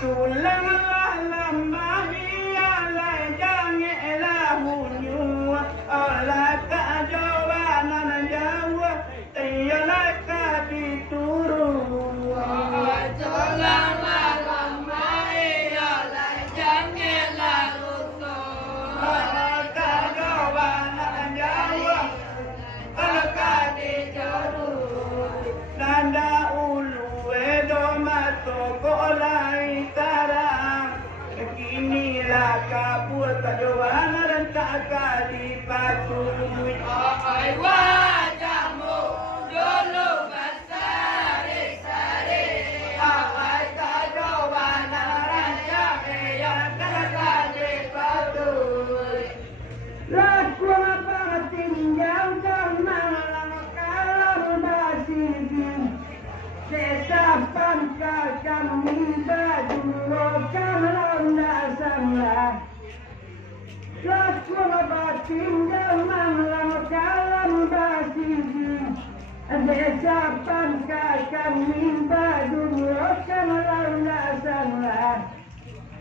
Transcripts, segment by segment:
tulang lama ia lai jange lahu nyua ola ka jawanan jawa iya lai ka dituru tulang lama ia lai jange lahu ola ka jawanan jawa ola ka dituru nanda ulu edo mato kolai tarang kini lah kabur kadoana dan tak dipatui ai wajahmu dulu bersari-sari ai kadoana raja yang tak dipatui laku apa tinggal malam kalau masih sesapan kami baju kalau nasanglah laku apa tinggal malam kalau masih sesapan kami baju kalau nasanglah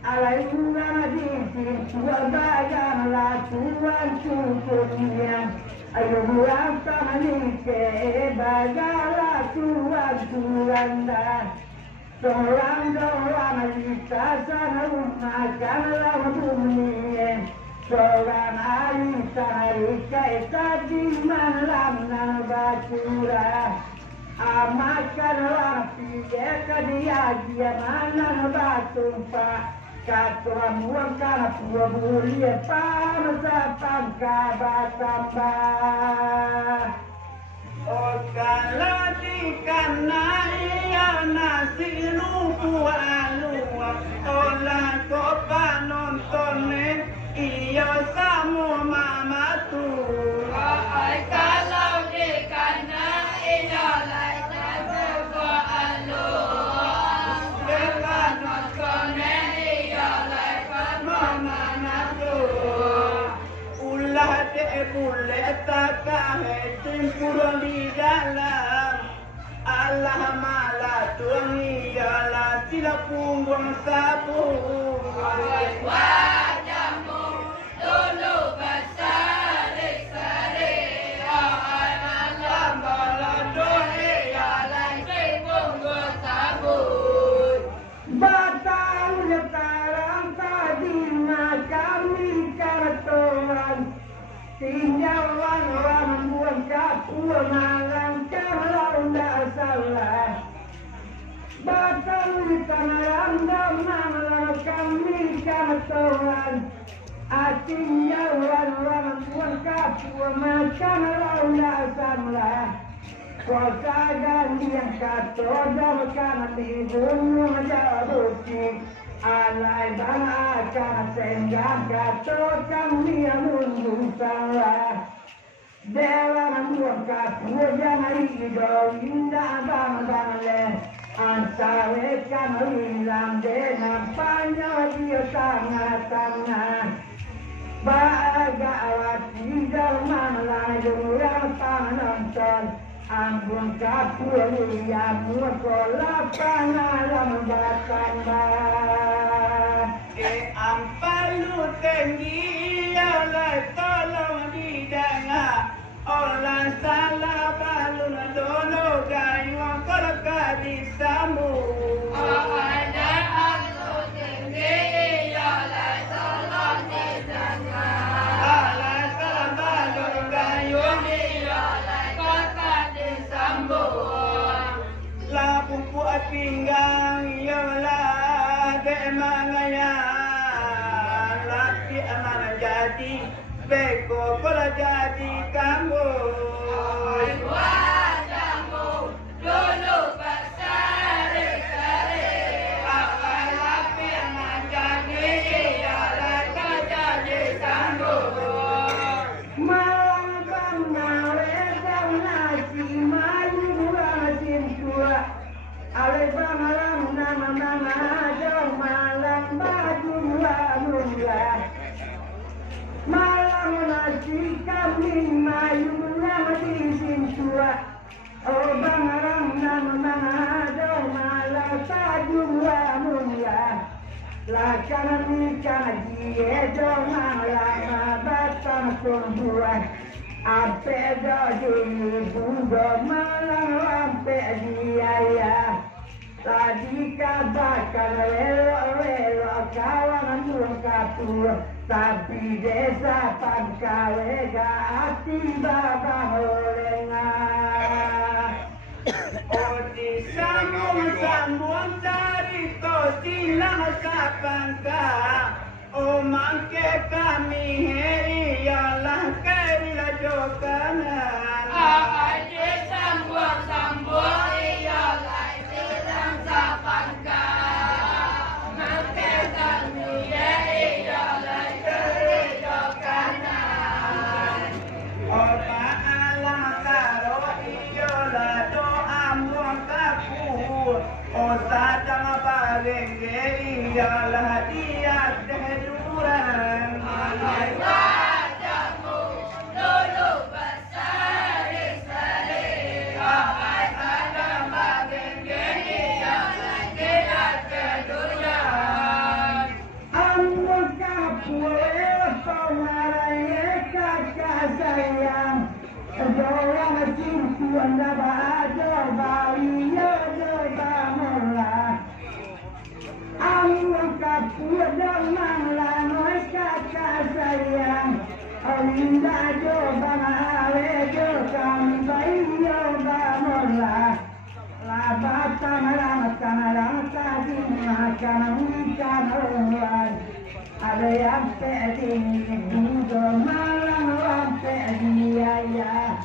alaihullah disi wabayanglah Tuhan syukurnya ayo buang ke bagalah Tuhan dah seorang kita sana makanlah dunia seorang Aisyah di malam nabatura amakanlah piye dia mana batumpa katuan muangkana pua mulia pamasa pangkabatambah oh kalau dikana iya nasi lupu alua olah kopa nontonin iya samu mama tu ai kalau dikana iya lai samu alu depan nontonin iya lai mama tu ulah de boleh tak simpul di dalam Allah malah Tuhan ialah tidak punggung sabu wajahmu dulu bersari-sari ai malam balado ialah punggung sabun batang sekarang tadi kami kartoran tinggal orang buang kapur malang kalau tidak salah batang sekarang malang kami kartoran tinggal orang buang kapur malang kalau tidak salah kuasa ganti yang kata jamakan di dunia menjadi alai bala akan sehingga kata kami yang mundur salah dewa membuat kapur jangan hidup indah bang-bang ansare kami hilang dengan panjang dia sangat-sangat bagawat tidak melayu yang penonton ambung kapur yang mukola panalam batambah ampalu tinggi oleh tolong didengar oleh salah balun dono gayu korka disambung ada aku tinggi oleh tolong didengar oleh salah balun gayu oleh korka disambung lapung buat pinggang yolah de mangaya laki aman jadi beko pola jadi kamu wajahmu dulu bersari-sari apa api yang jadi ialah kau jadi sambung malang bangare dan nasi malu asin tua ale bamalam nama jauh malang baju mula malam nasi kami mayu di sintua oh bamalam nama jauh malang baju mula Lakan nikah dia jangan lama batang tumbuhan. Ampe dodi budo malang ampe dia ya. Tadi kabarkan lelo kawan muka tua. Tapi desa pangkawe hati babang olengah. Oh di sambung cerita silang sapangka. Oh mangke kami heri yalah kerila jokanan. Aje sambung ialah silang sapangka. Mangke kami ialah kerja kanan. Oh paalang karo iyalah doa muakaku. Oh sadang barenge iyalah dia keduran. Alai wajahmu dulu berseri-seri. Ahai sadang bagengeni ialah dia keduran. Amun kapure pengaraya kakak sayang. Dorang cintuan bahagia bahagia berbamulah. Amun kapure dorang lanoi kakak sayang. Alinda jo bangale jo kami bahagia berbamulah. Labatan lamatan makan ikan orang. Ada yang pedih budo malam lampe dia ya.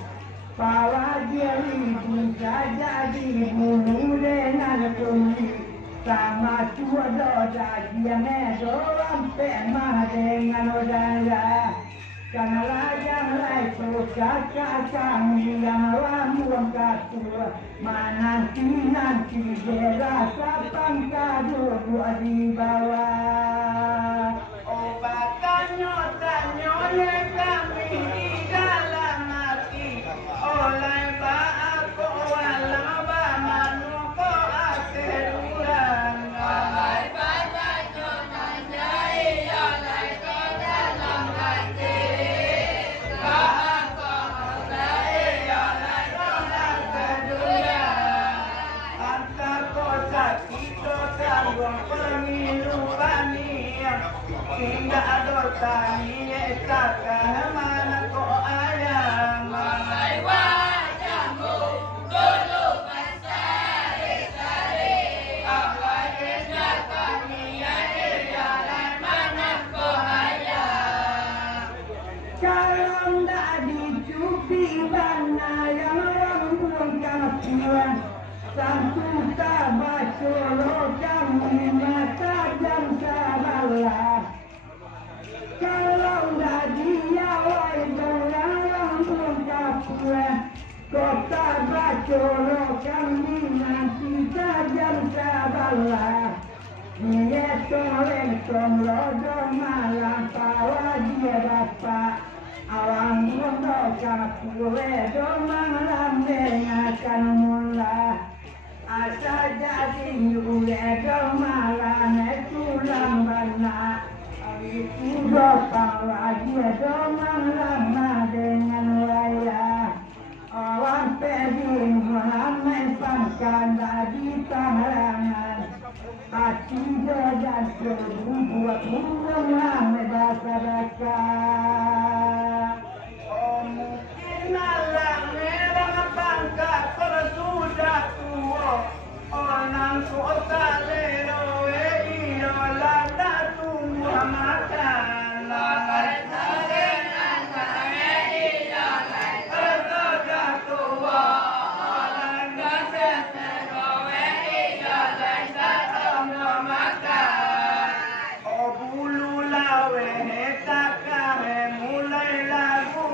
Bawa dia ribu saja dibunuh dengan kulit. Sama tua dosa dia medo lampe mah dengan udara. Janganlah kakak kami yang lamun katua. Nanti jera sapang kado di bawah. Obat tanyo kami di dalam hati. Oleh aku walau manuko aseruran. Ahai badanyo nanya ialah ke dalam hati. Tidak ada tanya kakak mana kau ayam. Ahai wajahmu dulu berseri-seri. Ahai kejakan ialah mana kau ayam. Kalau tidak dicuci mana yang rambut kapuan. Satu tabak solo kami mata jam sabalah. Kalau tidak diawai dengan rambut kapuan. Kota bacolo kami nanti jam sabalah. Dia toleng lodo malam pawa dia bapak. Awang mundo kapure do malam dengarkan mula. Asa jadi ule do malam itu lambana. Itu do pawa dia do malam dengan raya. Awang peding malam pangkan di tangan. Hati dan buat rumah medasadakan. Oh mungkin alam merah bangka sudah tua. Orang kota lero iyalah tak tunggu makan. Ahai saringan kami ialah sudah tua. Orang kesesero ialah tak makan. Oh bulu lawe takare mulai lagu.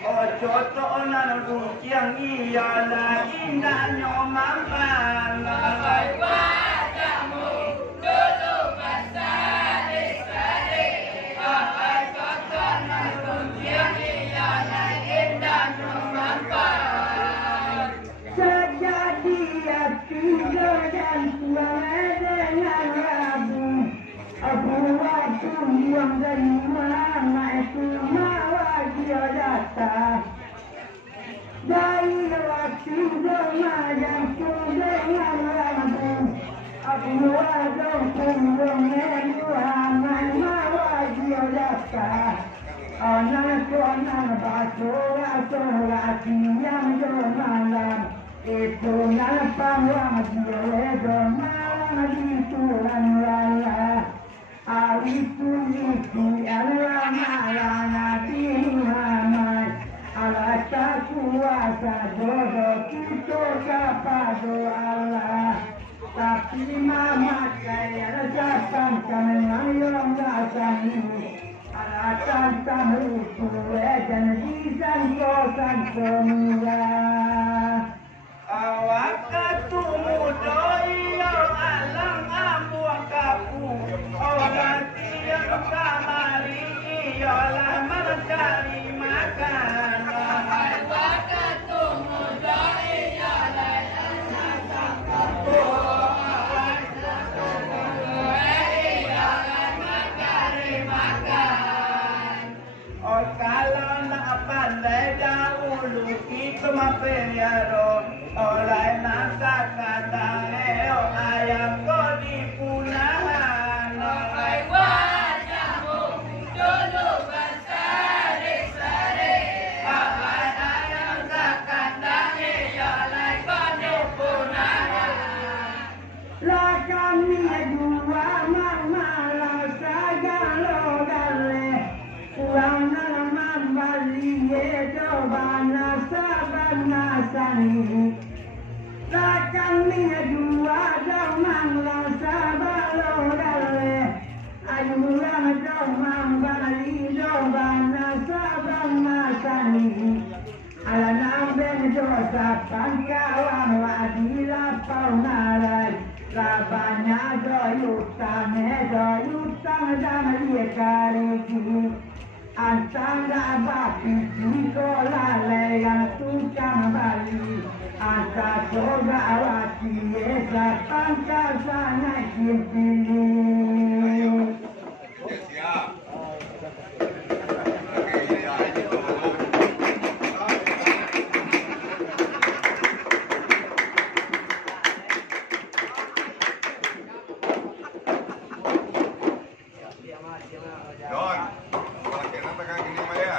Oh jotonan yang ialah indahnya mampan. Ahai wajahmu dulu berseri-seri. Ahai kotoran yang ialah indah memampan. Sejadi hati dan tua dengan rabu. buang dari mana itu mawa dia datang dari waktu remaja dengan lampu aku wadong kumrong menuhan mawa dia datang anak baso yang malam itu napang dia malam di tuhan raya Aliku niki ala malana tihamai ala kuasa dodo kita kepada Allah tapi mama kaya datang kami yang datang ala datang itu dan disan kosan semula awak ketemu doi yang alang ambuang kapu orang tiang kamari ialah mencari makan awak ketemu doi ialah mencari makan oh kalau nak pandai dahulu kita mapeliaro oleh nasa kata ayam kau dipunahan wajahmu dulu berseri-seri ayam sakandang ialah penuh punahan lah kami dua mama sagalo gale wana mambali jobana sabana sani lah kami dua domang sabalo gale ayulang domang bali jobana sabana sani ala namben dosa pangkawan wadila paunalai labanya doyutang damali kariki antara bapi sikola yang tukang bali anta soga awati esa pangkasana kintili Don, para que no te caigan ni maya.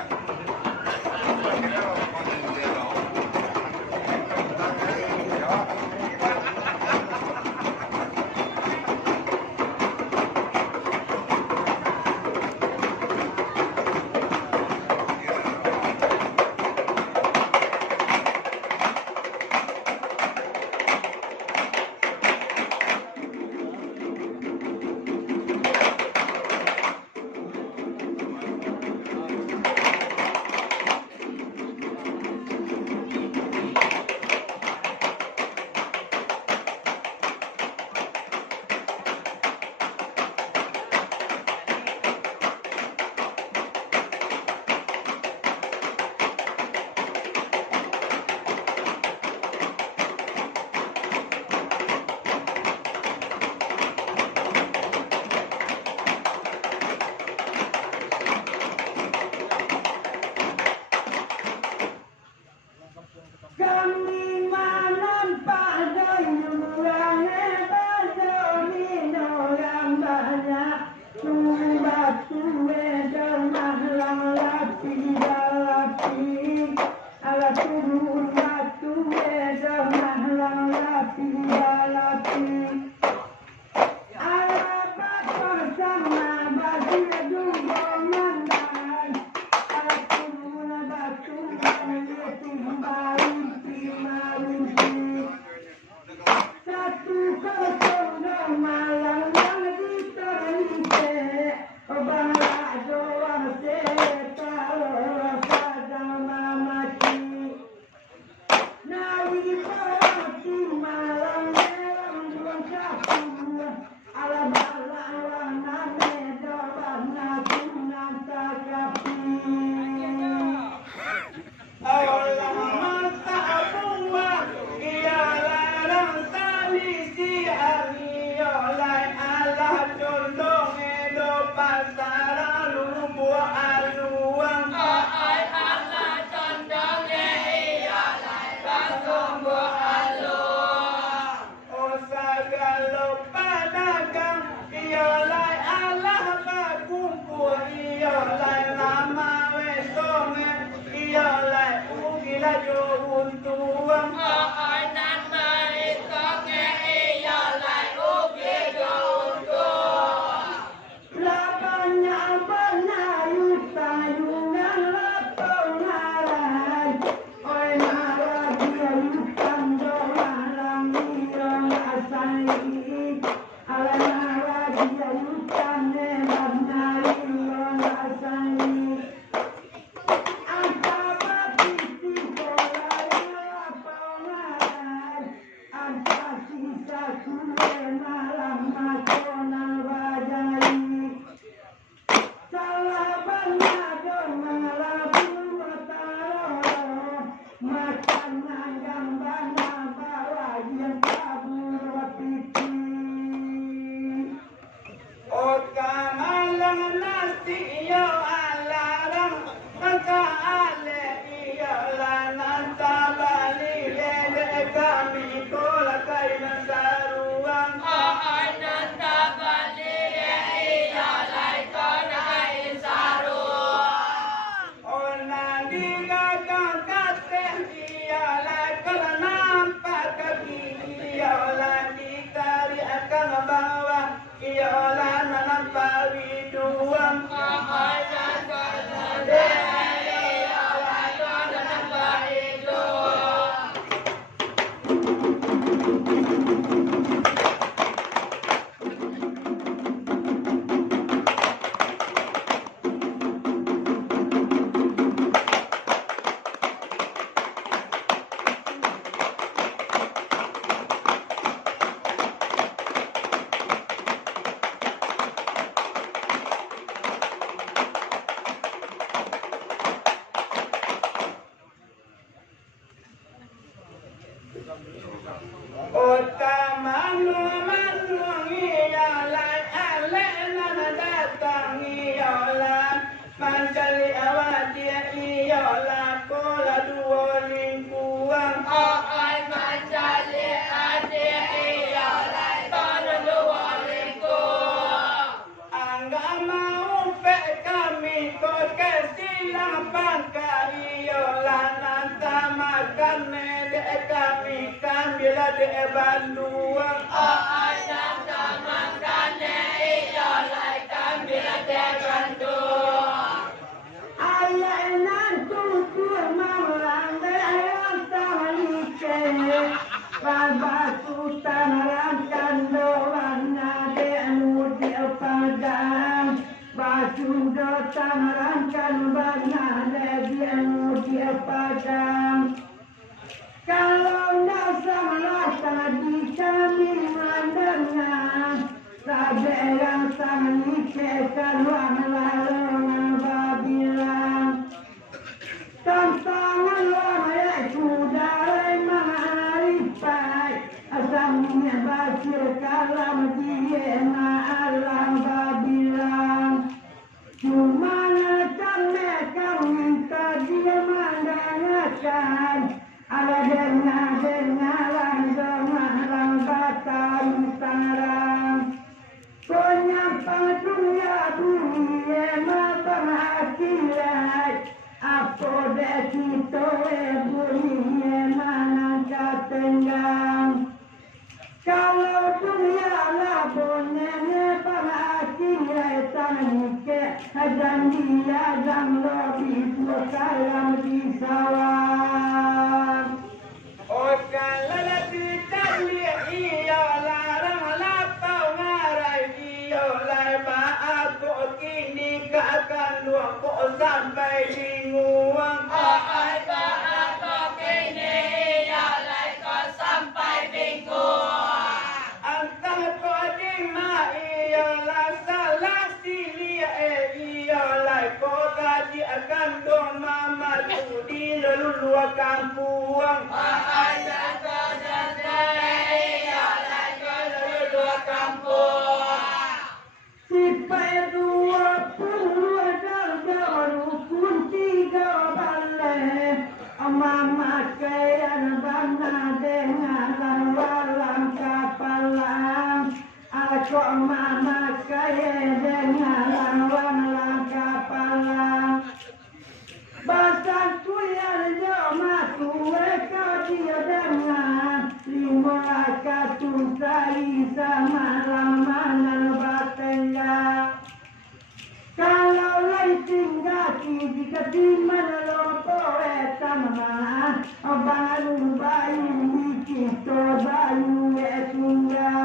Bayu, bayu, bayu, bayu,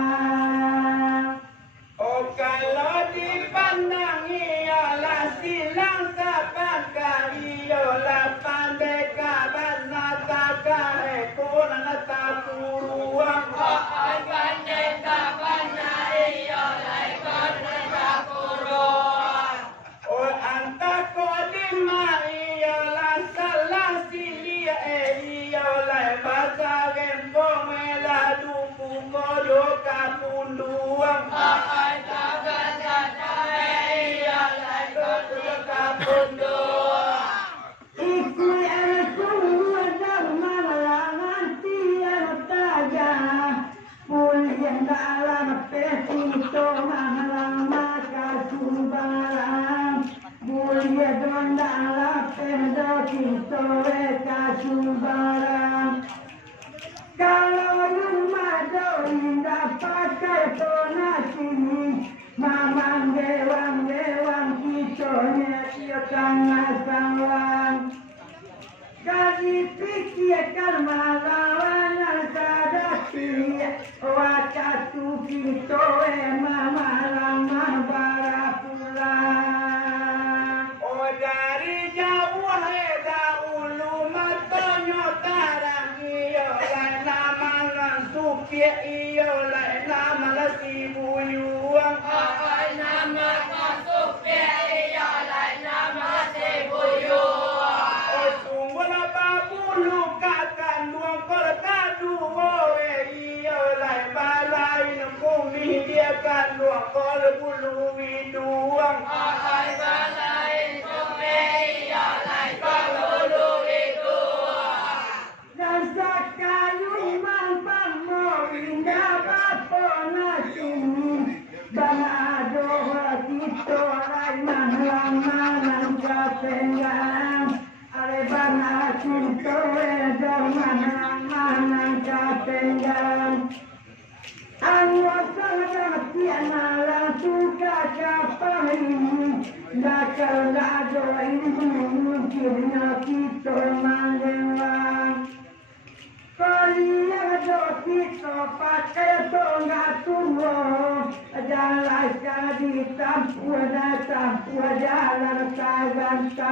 kartona sini mamang dewang kitonya dia tangga sanglang gaji pikirkan malawan sadati wakatu kito mama lama barapulang Oh dari jauh dahulu matanya tarang iyo lai nama suki iyo lai nama si buyuang ai nama suki iyo lai nama si buyuang Oh sungguh bulu kakan duang kol kadu woe iyo lai balai bumi dia kan duang kol bulu widuang ai balai bumi iyo lai kol bulu widuang dan sakayun mampang mo indah bapona sini bana doa kito lai manang katengang ale bana kito edong manang katengang anwasang tiana la tuka kapahini nakal nado ini kirna kito mangengang Kaliado kito pakai tonga tuwo jalan jadi tampu jalan tagantan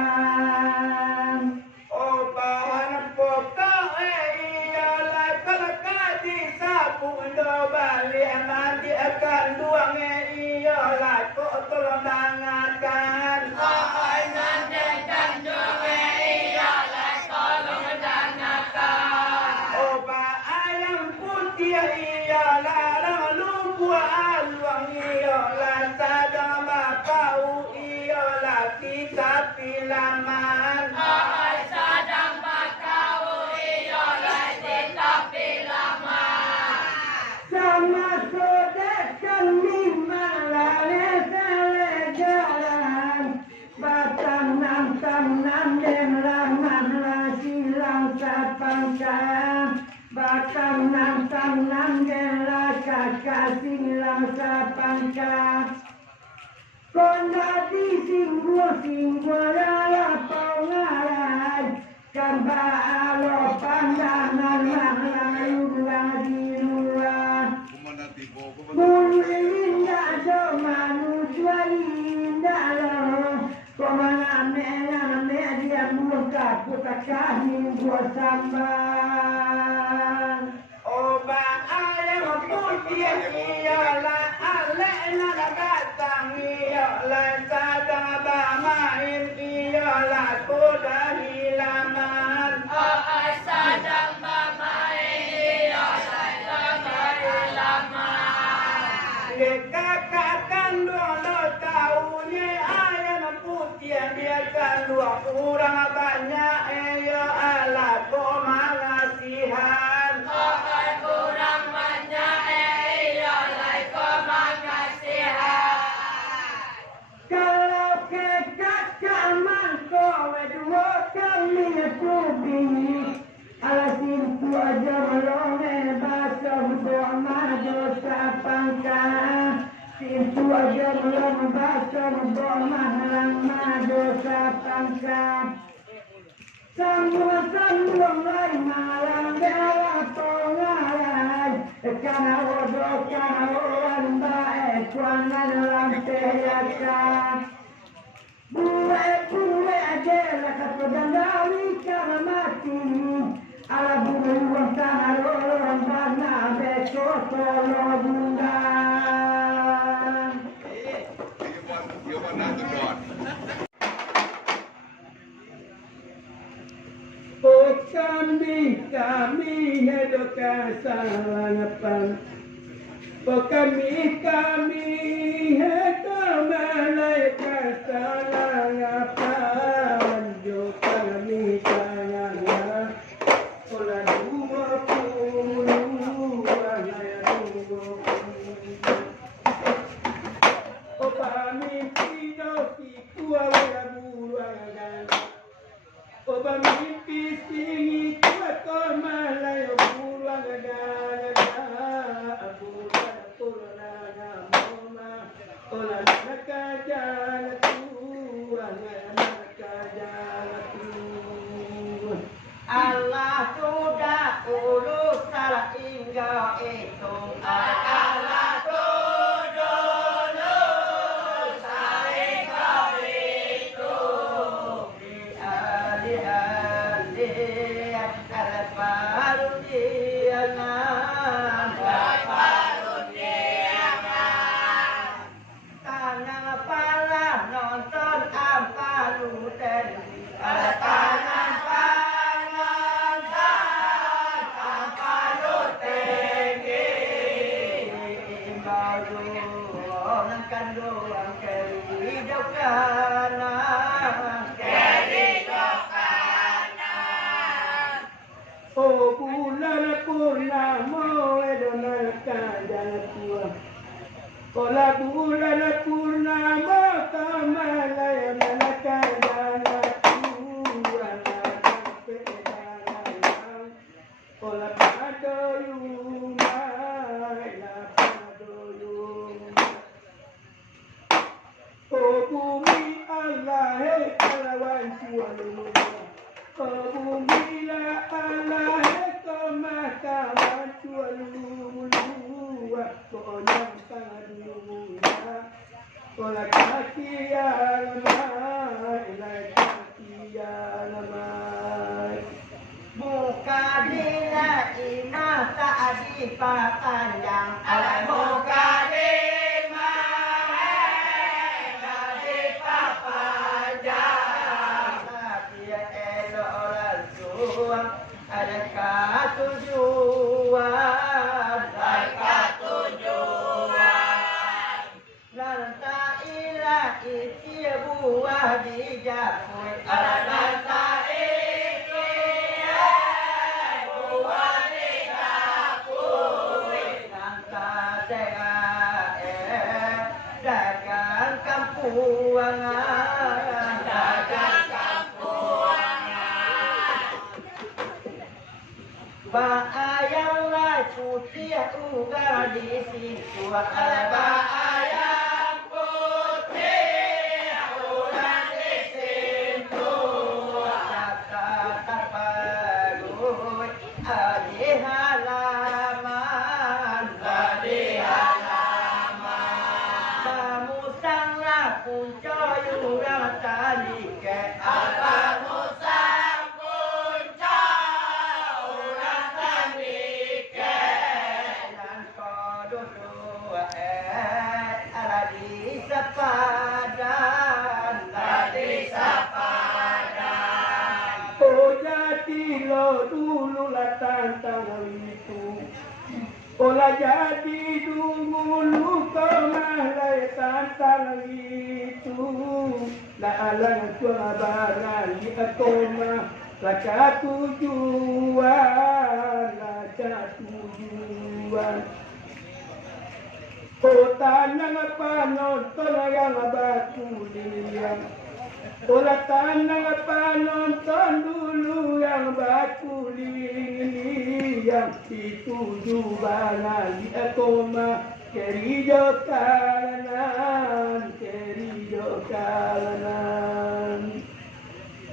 Oh bahan pokok iya lai kalakadi sabun do bali nanti akan duang iya lai kok tolong dangakan ai nanti akan duang iya lai tolong dangakan Oh ba ayam putih iya larang lumpuh aluang iya lai sadang bakau iya lai kita pilaman ai sadang bakau iya lai kita pilaman sama sodekan lima lale sele jalan batang nam den raman la silang sapangka batang nam den la kakak silang sapangka kondati singgu lala pengaran kamba alo pandangan lalu di luar Mulinda do manusia indah loh Komana media muka kami gua sambar Oba ayam putih iya lai alena datang iya lai sadang bamain iya lai koda hilaman ai sadang bamain iya lai koda hilaman kakak kandung tahunya ayam putih dia kandung kurang banyak iya ala komangasihan kurang banyak iya lai komangasihan kalau ke kakak mangko dua kami kubing alasin aja melonge basah doa maju sapangka Sintu aja melonge basah doa maju sapangka Semua lain malam bela pengarai Karena odoh karena orang baik Kuangan lantai yaka Bule aja lah kata dandali karena mati Ala bulu uang tanah orang bana besok tolong bundan Yêu con nào từ đòn. Oh kami hidup kesalahan Oh kami hidup malaikat kesalahan Jo kami tangannya Olah 20 Oh kami hidup ikut buruan Oh kami sing ikut kau malai buruan Allah sudah urus salah hingga itu. Allah sudah urus salah hingga itu. Di baru diangan. Tanang pala nonton apa luten. Tanang Oh bulan purnama edonal kajang tua. Ola bulan purnama kamalaya malaka jana tua na pedana. Ola padoyuma la padoyuma. Oh bumi Allah kalawan tualu. Oh bumi la Allah maka tualu kolam tangannya kola kaki alamai kaki alamai muka dina imah tak dipakan yang alai muka dina tak dipakan yang dia elok langsung adakah tujuan Lanta ilah isi buah dijapui Lanta isi buah dijapui Lanta dagang kampuangan Ayam lai putih uga di situ ayam putih uga di situ kata tapagui di halaman kamu sanglah punco uga tadi ke apa dulu lah tantang itu olah jadi dulu kemalai tantang itu lah alang suabaran di akoma laka tujuan kota nang panonton yang batu liang olah tanang panonton dulu yang batu liang itu jubana di akoma kerijo kalanan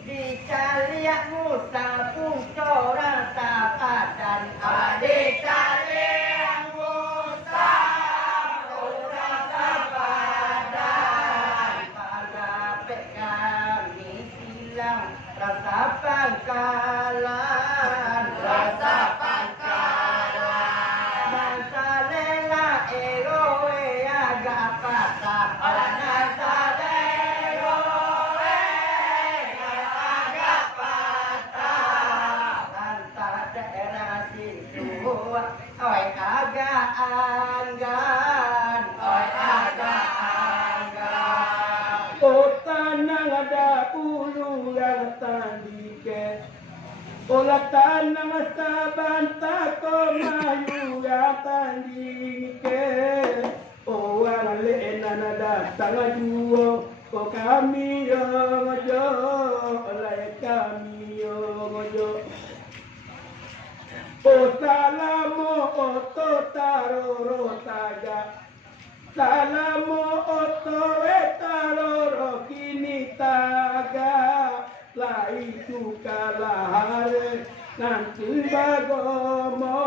dicariak musa punco rasa padan dicariak musa rasa padan pada kami silang rasa pangkalan masa lela eroe agak patah masa oi agak anggan kota nang ada ulu yang tandike olah tanang sabanta komayu yang tandike oh ale nana datang juo ko kami yo ngojo oleh kami yo ngojo O salamo oto taroro taga. Salamo oto etaroro kini taga. Lai sukalahare nanti bagomo.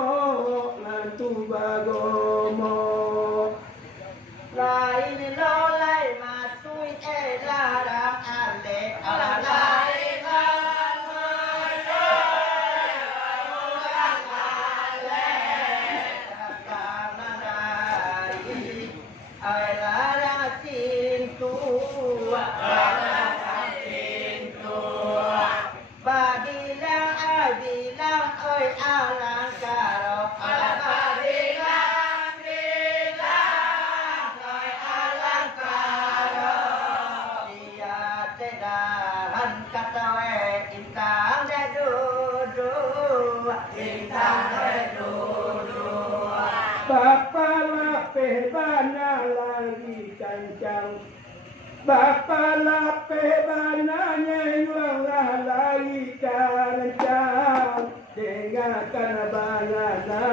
Lai ni lo lai masui elara ale ala lai Bapa lape bana lagi cancang. Bapa lape bana nyuang lagi cancang. Dengarkan banana.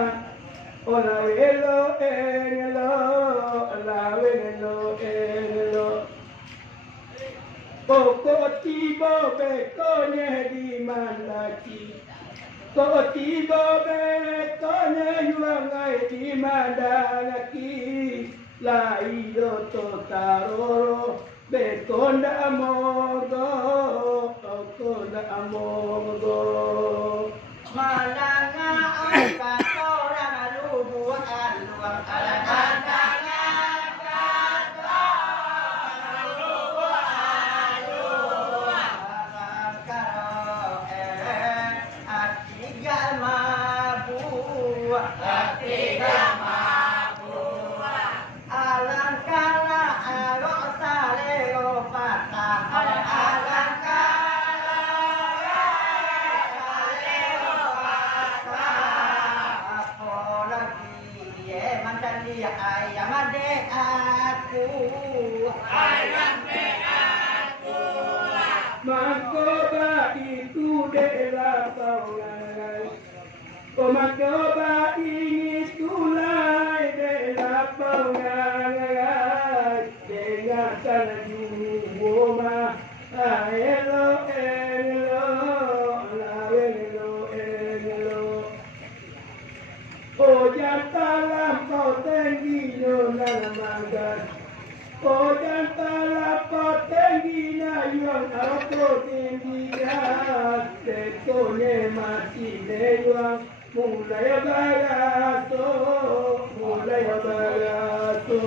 Ola elo engelo, ola engelo engelo. Poko tibo bekonya di mana ki. Poko tibo bekonya yuangai di mana ki. Lai do to taroro bekonda amogo, bekonda amogo. Malanga angka orang lubuan luang alanganga kata lubuan luang karo atiga mabu alangkala arosa leo patah alangkala ayam adek aku Makoba itu dela paulai. Oh makoba ini tulai dela paulai. Dengarkan jumma elo elo elo elo. Oh jangan kau tinggi nona magan. Oh jangan kau tinggi na yuang aku tinggi ya. Tekonya masih lewat mulai barato, mulai barato.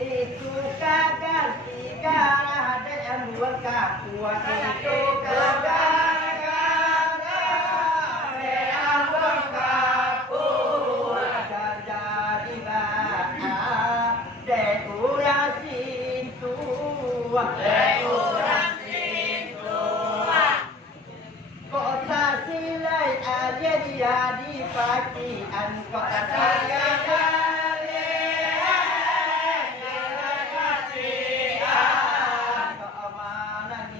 itu kagak tiga ada yang buat kakuan itu kagak kota silai aja dia di pakian kota saya keamanan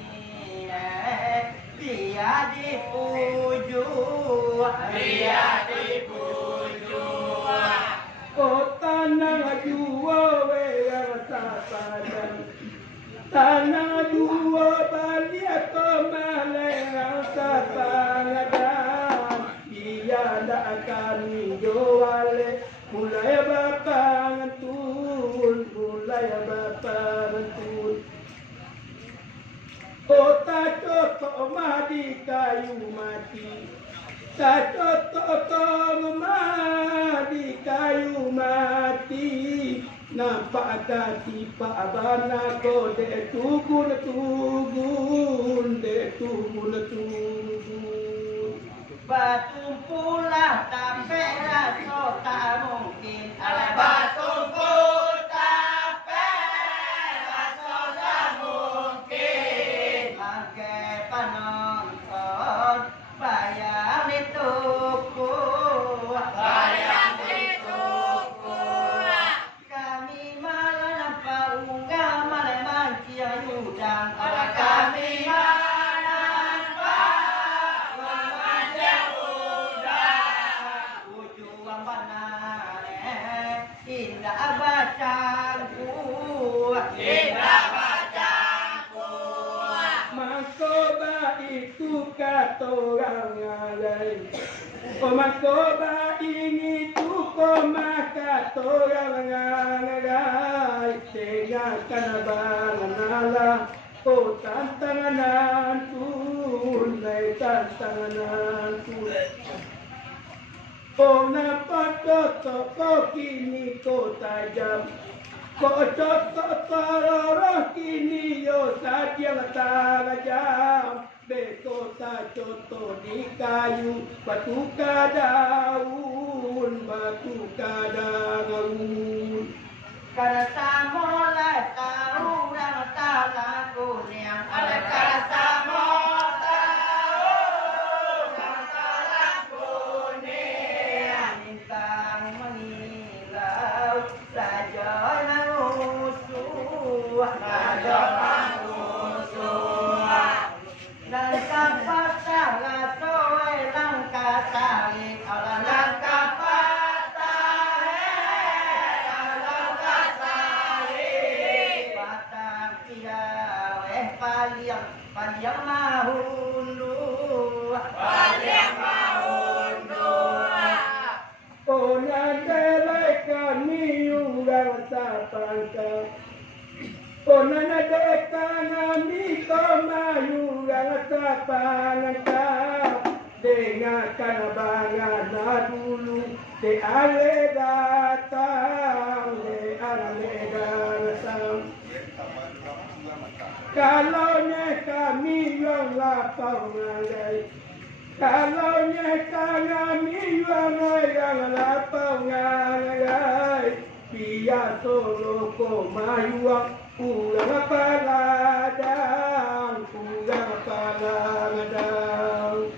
dia dipuju Kota nang juwa weyar sasadan. Tanah dua balik kemaleng sasadan. Dia tak akan jual. Mulai bapak tun, mulai bapak tun. Kota cocok mati kayu mati. Cocok mati kayu mati. Nampak kaki Pak Bana ko de tugun. batu pula tapi rasa tak mungkin ala batu pula tapi rasa tak mungkin pakai penonton bayar itu kami malah nampak unggah malah mancia udang ala kami malah nampak mancia udang tidak bacaku tidak bacaku Makoba itu kata orang lain. Oh makoba ini tu koma kata orang lain. Tinggalkan banganala. Oh tantangan tunai tantangan tunai. Oh nampak kau kini kau tajam. Kau cocok tararah kini yo saja tajam. Beko tak cocok di kayu, batu kadaun, batu kadaun. Kada samola tahu dan talaku yang ada kada samola tahu dan talaku yang bintang mengilau saja nangusuh saja nangusuh dan kapat salah soe langkah tarik ala langkah Paliang mahundu Oh nadelai kami orang sapangka. Oh nadelai kami kami orang sapangka. Dengarkan abangan dulu, de ale datang. Kalaunya kami yang lapang ngalai, kalaunya kami yang lapang ngalai, biar solo komayuang pulang paladang, pulang paladang.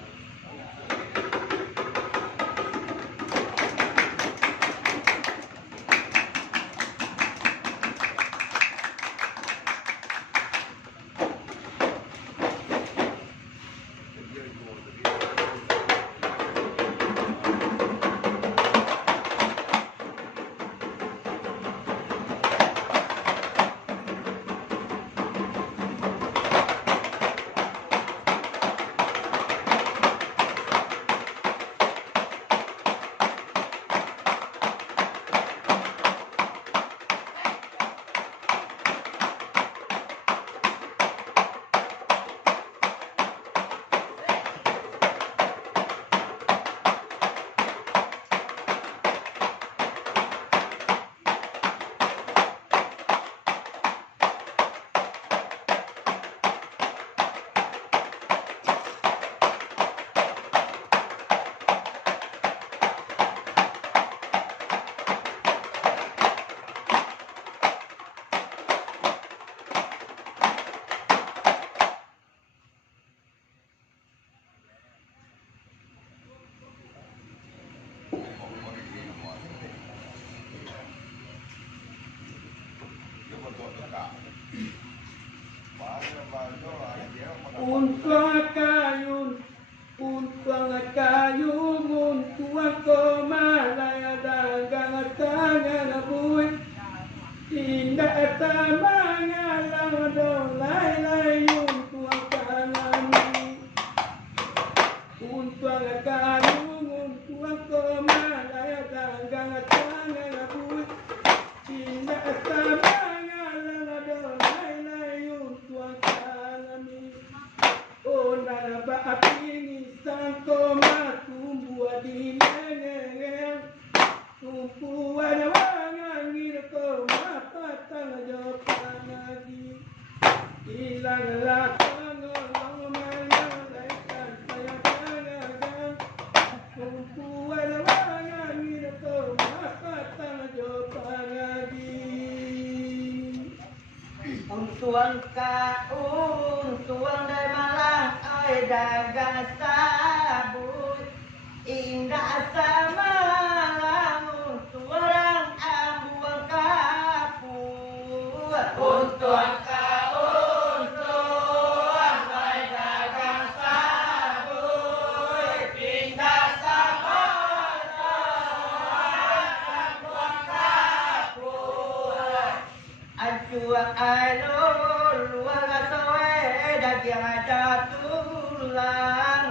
Untuang kayu, untuang komalaya dagang tangan buih. Tindak tamangalang dolai untuang kanami. Untuang kayu, untuang komalaya dagang tangan buih. Tindak tamangalang dolai untuang kanami. Oh nara api ni sangko matumbu di neneng, tumpu ada wangan ngirko mapatang jopan lagi, hilang lakang orang menyalaikan saya panagang, tumpu ada wangan ngirko mapatang jopan lagi. Untuang dari Malang, ay dagang sabut, indah sama untuang ambuang kapur. Untuang ay dagang sabut, indah sama ambuang kapur. chua ai lô lúa gà xoay đã kia cha tu lang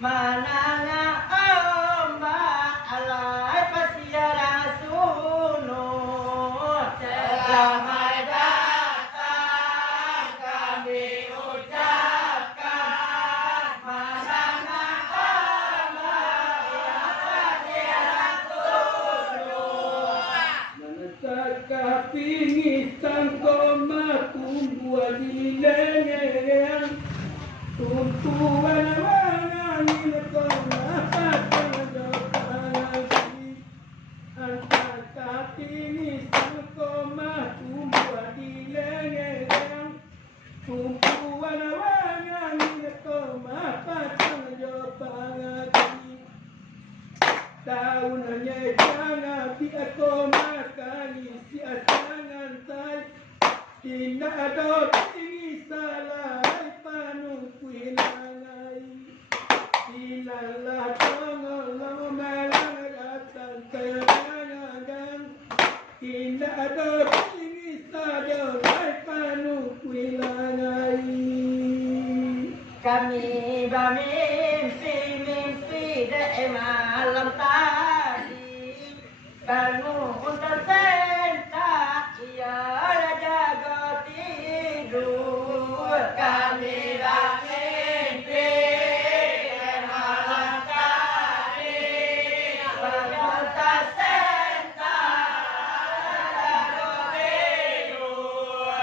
mà na na ôm ba alai pasia ra su no la mai da ta kami ucapkan mana na ôm ba pasia ra su no Manasaka pingisan ko matumbuan dilengeng tumpuan wangangin ko napatagapalagi Antaka pingisan ko matumbuan dilengeng tumpuan wangangin ko mapatagapalagi Taunannya jangan di aku makani si asangan tay Ina ada tinggi salai panu kuilangai Ilalah tongolong melang datang kerangan Ina ada tinggi salai panu kuilangai Kami bermimpi dari malam tadi bangun tersentak ia jaga tidur kami bermimpi dari malam tadi bangun tersentak jaga tidur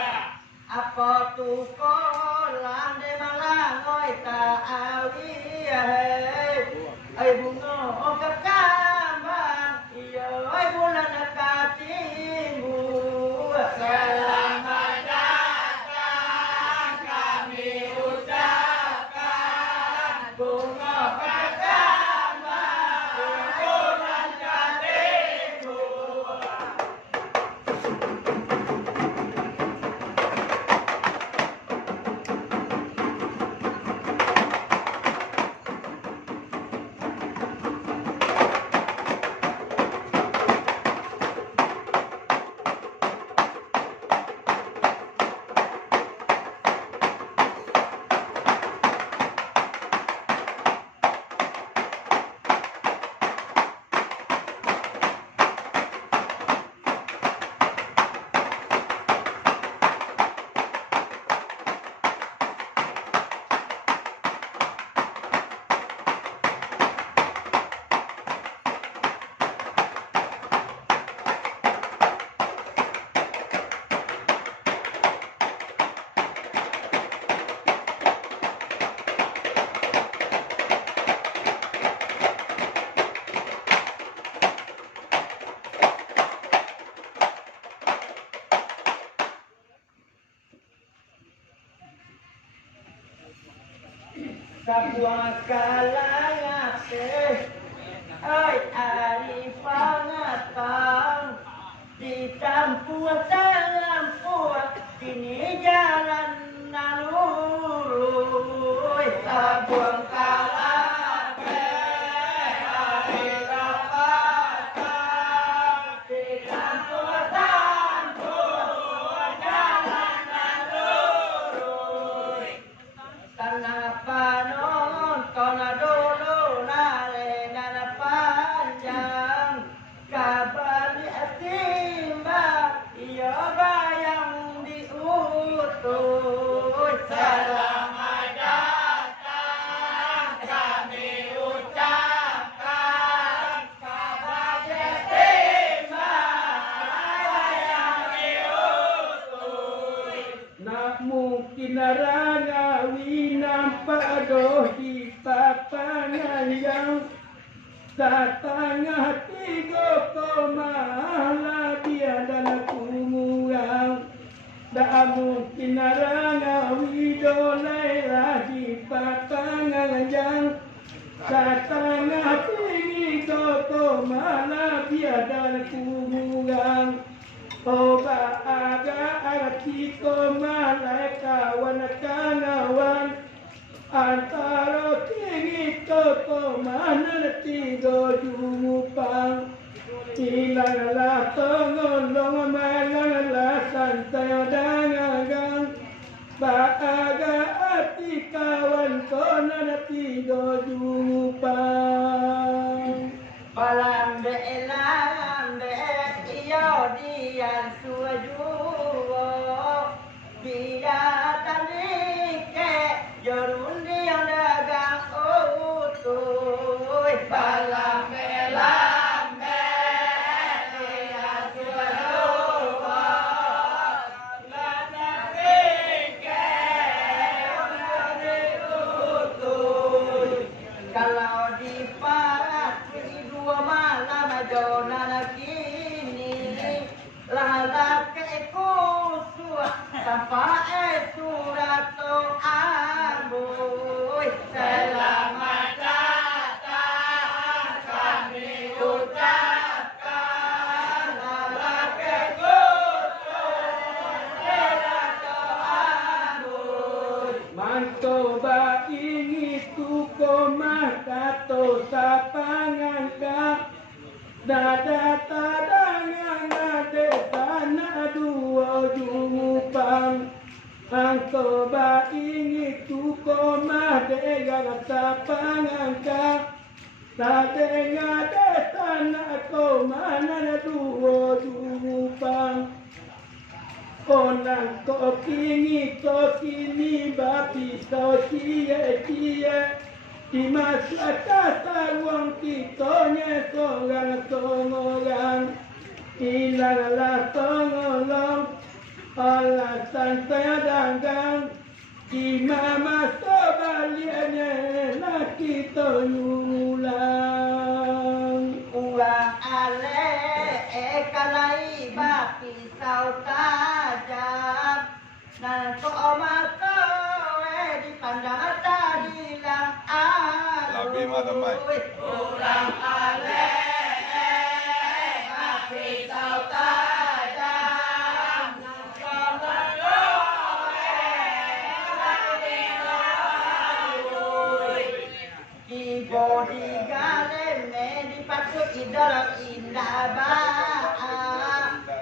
apa tu kolam de malang oi ta awi ai bunga kekambang iya ai bulan katimu selamat datang kami ucapkan bunga kekambang bulan katimu Sebuah kalangan oi arifangatang dicampur campur ini jalan nalurui sebuah kalangan arifangatang dicampur campur jalan nalurui kenapa kona dulu nare nana panjang kabali atimba iyo bayang diutus selamat datang kami ucapkan kabali atimba bayang diutus nak mungkin rangawi nampak doh di papangan yang setengah 3,5 dia dalam kumurang tak mungkin rangawi dolai di papangan yang setengah 3,5 dia dalam kumurang Oba aga arti ko malay kawan kanawan antara tinggi ko mana tigo jumupang ilanglah tongolong malanglah santai suaju bila tanike jorun yang dagang utuh balam melame ya suaju tanike utuh kalau di parat dua malam jona kini lala keku sampai surat amboi selamat datang kami ucapkan lala surat amboi mantoba ini tuko makato sapangan ka dada tadangan ade sana dua jumupang mantoba ini tuko madegan sapangan ka tadenga de sana ko mana dua jumupang onang ko kini bapi so cie di masyarakat ruang kitanya sorang hilanglah tolong alasan saya dagang di mama sebaliannya nak kita ulang ale kalai bapi sau tajam nan ko mata di pandang tadi lang Labi madamai. ulang ale bapi sau tajam di bodi galene di patut idol indah ba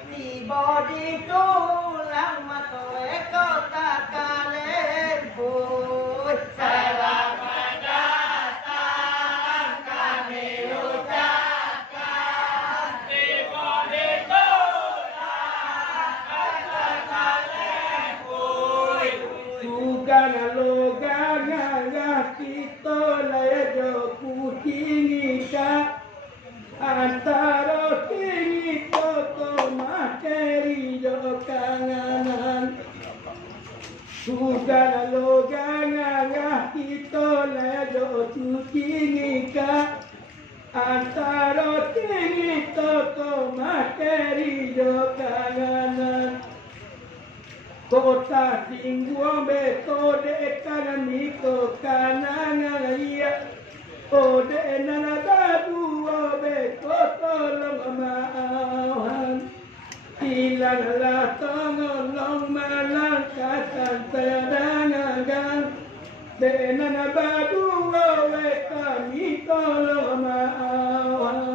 di bodi tulang matoe kota kalen boy selamat datang kami ucapkan di bodi tulang kota kalen boy sugan logan kita lejo kucingika antara tinggi toto materi jo kanganan sugan logan kita lejo kucingika antara tinggi toto materi jo kanganan kota singguang beto de kanan niko kanan iya ode nana babu obe kotolong maawan hilanglah tolong malangkatan sedangan de nana babu obe kami tolong maawan